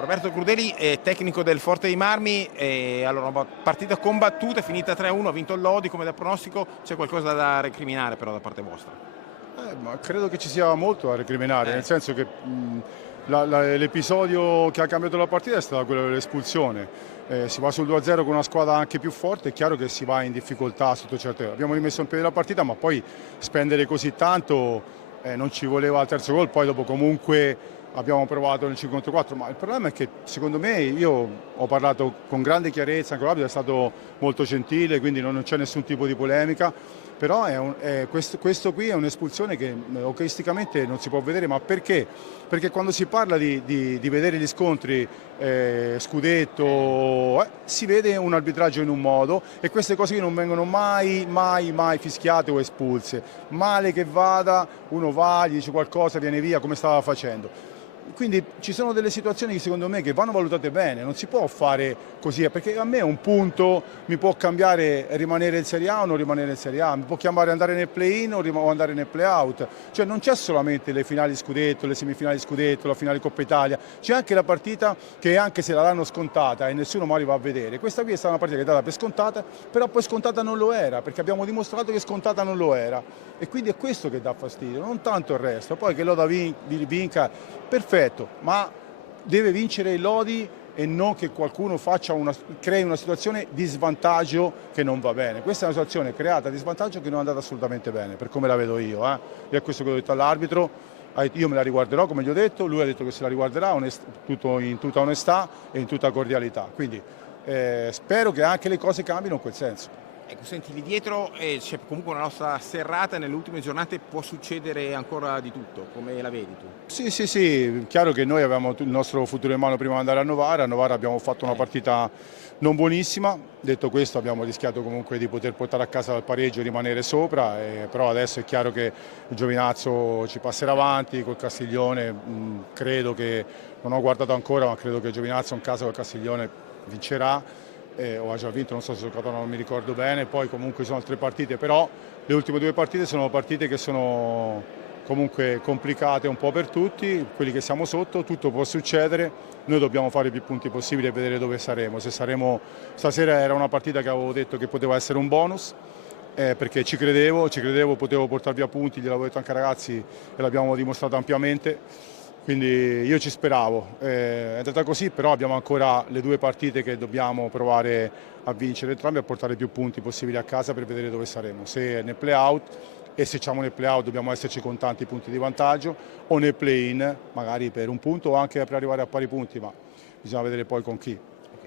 Roberto Crudeli è tecnico del Forte dei Marmi, e allora una partita combattuta, è finita 3-1, ha vinto il Lodi come da pronostico, c'è qualcosa da recriminare però da parte vostra? Ma credo che ci sia molto da recriminare, Eh, nel senso che l'episodio che ha cambiato la partita è stato quello dell'espulsione. Si va sul 2-0 con una squadra anche più forte, è chiaro che si va in difficoltà sotto certe. Abbiamo rimesso in piedi la partita, ma poi spendere così tanto non ci voleva al terzo gol, poi dopo comunque abbiamo provato nel 5 contro 4, ma il problema è che secondo me io ho parlato con grande chiarezza, anche l'arbitro è stato molto gentile, quindi non c'è nessun tipo di polemica, però questo qui è un'espulsione che hockeyisticamente non si può vedere, ma perché? Perché quando si parla di vedere gli scontri scudetto, si vede un arbitraggio in un modo e queste cose qui non vengono mai fischiate o espulse. Male che vada, uno va, gli dice qualcosa, viene via come stava facendo. Quindi ci sono delle situazioni che secondo me che vanno valutate bene, non si può fare così, perché a me un punto mi può cambiare rimanere in Serie A o non rimanere in Serie A, mi può chiamare andare nel play-in o andare nel play-out, cioè non c'è solamente le finali scudetto, le semifinali scudetto, la finale Coppa Italia, c'è anche la partita che anche se la danno scontata e nessuno mai va a vedere, questa qui è stata una partita che è data per scontata, però poi scontata non lo era, perché abbiamo dimostrato che scontata non lo era e quindi è questo che dà fastidio, non tanto il resto, poi che Loda vinca, perfetto, ma deve vincere il Lodi e non che qualcuno crei una situazione di svantaggio che non va bene. Questa è una situazione creata di svantaggio che non è andata assolutamente bene, per come la vedo io. Io è questo che ho detto all'arbitro, io me la riguarderò come gli ho detto, lui ha detto che se la riguarderà in tutta onestà e in tutta cordialità. Quindi spero che anche le cose cambino in quel senso. ecco, senti, lì dietro c'è comunque una nostra serrata, nelle ultime giornate può succedere ancora di tutto, come la vedi tu? Sì, chiaro che noi avevamo il nostro futuro in mano prima di andare a Novara abbiamo fatto una partita non buonissima, detto questo abbiamo rischiato comunque di poter portare a casa il pareggio e rimanere sopra, però adesso è chiaro che il Giovinazzo ci passerà avanti col Castiglione, credo che, non ho guardato ancora, ma credo che il Giovinazzo in casa col Castiglione vincerà. O ha già vinto, non so se ha giocato, non mi ricordo bene, poi comunque ci sono altre partite, però le ultime due partite sono partite che sono comunque complicate un po' per tutti, quelli che siamo sotto, tutto può succedere, noi dobbiamo fare più punti possibili e vedere dove saremo. Se saremo, stasera era una partita che avevo detto che poteva essere un bonus, perché ci credevo, potevo portare via punti, gliel'avevo detto anche ai ragazzi e l'abbiamo dimostrato ampiamente. Quindi io ci speravo, è andata così, però abbiamo ancora le due partite che dobbiamo provare a vincere entrambi e a portare più punti possibili a casa per vedere dove saremo, se nel play-out e se siamo nel play-out dobbiamo esserci con tanti punti di vantaggio o nel play-in magari per un punto o anche per arrivare a pari punti, ma bisogna vedere poi con chi.